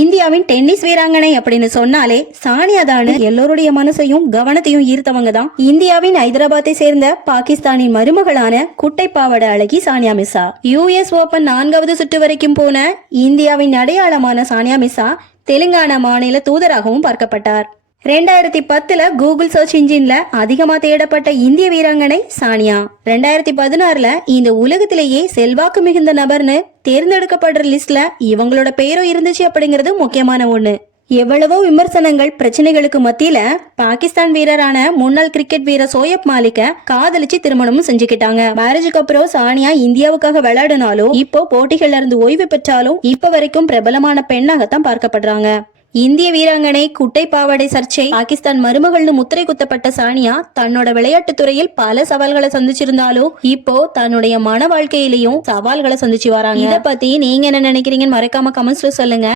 இந்தியாவின் டென்னிஸ் வீராங்கனை அப்படின்னு சொன்னாலே சானியா தான் எல்லோருடைய மனசையும் கவனத்தையும் ஈர்த்தவங்க தான். இந்தியாவின் ஹைதராபாத்தை சேர்ந்த பாகிஸ்தானின் மருமகளான குட்டைப்பாவட அழகி சானியா மிர்சா. யுஎஸ் ஓபன் 4வது சுற்று வரைக்கும் போன இந்தியாவின் அடையாளமான சானியா மிர்சா தெலுங்கானா மாநில தூதராகவும் பார்க்கப்பட்டார். 2010 கூகுள் சர்ச் இன்ஜின்ல அதிகமா தேடப்பட்ட இந்திய வீராங்கனை சானியா. 2016 இந்த உலகத்திலேயே செல்வாக்கு மிகுந்த நபர்னு தேர்ந்தெடுக்கப்படுற லிஸ்ட்ல இவங்களோட பெயரும் இருந்துச்சு அப்படிங்கிறது முக்கியமான ஒண்ணு. எவ்வளவோ விமர்சனங்கள் பிரச்சனைகளுக்கு மத்தியில பாகிஸ்தான் வீரரான முன்னாள் கிரிக்கெட் வீரர் சோயப் மாலிக்க காதலிச்சு திருமணமும் செஞ்சுக்கிட்டாங்க. மேரேஜுக்கு அப்புறம் சானியா இந்தியாவுக்காக விளையாடினாலும் இப்போ போட்டிகள்ல இருந்து ஓய்வு பெற்றாலும் இப்ப வரைக்கும் பிரபலமான பெண்ணாகத்தான் பார்க்கப்படுறாங்க. இந்திய வீராங்கனை குட்டை பாவாடை சர்ச்சை பாகிஸ்தான் மருமகள்னு முத்திரை குத்தப்பட்ட சானியா தன்னோட விளையாட்டு துறையில் பல சவால்களை சந்திச்சிருந்தாலும் இப்போ தன்னுடைய மன வாழ்க்கையிலையும் சவால்களை சந்திச்சு வராங்க. இத பத்தி நீங்க என்ன நினைக்கிறீங்கன்னு மறக்காம கமெண்ட்ஸ்ல சொல்லுங்க.